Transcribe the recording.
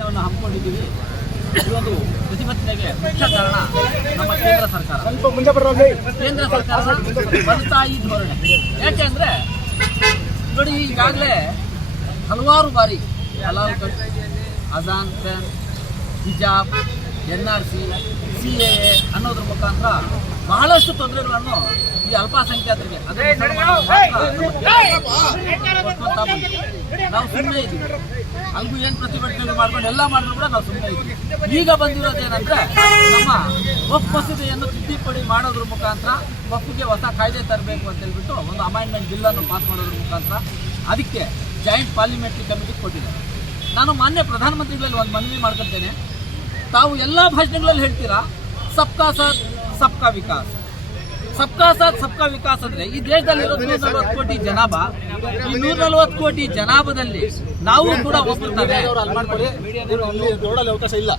ಪ್ರತಿಭಟನೆಯನ್ನು ಹಮ್ಮಿಕೊಂಡಿದ್ದೀವಿ ಈ ಒಂದು ಪ್ರತಿಭಟನೆಗೆ ಮುಖ್ಯ ಕಾರಣ ನಮ್ಮ ಕೇಂದ್ರ ಸರ್ಕಾರ. ಕೇಂದ್ರ ಸರ್ಕಾರದ ಬಲತಾಯಿ ಧೋರಣೆ. ಯಾಕೆಂದ್ರೆ ನೋಡಿ ಈಗಾಗಲೇ ಹಲವಾರು ಬಾರಿ ಹಲಾಲ್ ಕಟ್ ಅಜಾನ್ ಖಾನ್ ಹಿಜಾಬ್ N R C C A A ಅನ್ನೋದ್ರ ಮುಖಾಂತರ ಬಹಳಷ್ಟು ತೊಂದರೆಗಳನ್ನು ಈ ಅಲ್ಪಸಂಖ್ಯಾತರಿಗೆ ನಾವು ಸುಮ್ಮನೆ ಇದ್ದೀವಿ. ಅಲ್ಗೂ ಏನು ಪ್ರತಿಭಟನೆ ಮಾಡ್ಕೊಂಡು ಎಲ್ಲ ಮಾಡಿದ್ರು ಕೂಡ ನಾವು ಸುಮ್ಮನೆ ಇದ್ದೀವಿ. ಈಗ ಬಂದಿರೋದು ಏನಂದ್ರೆ ನಮ್ಮ ವಕ್ ಮಸೂದೆಯನ್ನು ತಿದ್ದುಪಡಿ ಮಾಡೋದ್ರ ಮುಖಾಂತರ ಒಪ್ಪಿಗೆ ಹೊಸ ಕಾಯ್ದೆ ತರಬೇಕು ಅಂತ ಹೇಳ್ಬಿಟ್ಟು ಒಂದು ಅಮೆಂಡ್ಮೆಂಟ್ ಬಿಲ್ ಅನ್ನು ಪಾಸ್ ಮಾಡೋದ್ರ ಮುಖಾಂತರ ಅದಕ್ಕೆ ಜಾಯಿಂಟ್ ಪಾರ್ಲಿಮೆಂಟ್ರಿ ಕಮಿಟಿ ಕೊಟ್ಟಿದೆ. ನಾನು ಮಾನ್ಯ ಪ್ರಧಾನಮಂತ್ರಿಗಳಲ್ಲಿ ಒಂದು ಮನವಿ ಮಾಡ್ಕೊಳ್ತೇನೆ. ತಾವು ಎಲ್ಲ ಭಾಷಣಗಳಲ್ಲಿ ಹೇಳ್ತೀರಾ ಸಬ್ಕಾ ಸಾಥ್ ಸಬ್ಕಾ ವಿಕಾಸ್. ಸಬ್ಕಾ ಸಾಥ್ ಸಬ್ಕಾ ವಿಕಾಸ್ ಅಂದ್ರೆ ಈ ದೇಶದಲ್ಲಿ ನೂರ ನಲವತ್ತು ಕೋಟಿ ಜನಾಭ. ಈ ನೂರ ನಲವತ್ತು ಕೋಟಿ ಜನಾಭದಲ್ಲಿ ನಾವು ಕೂಡ ಒಬ್ಬರು ಅವಕಾಶ ಇಲ್ಲ.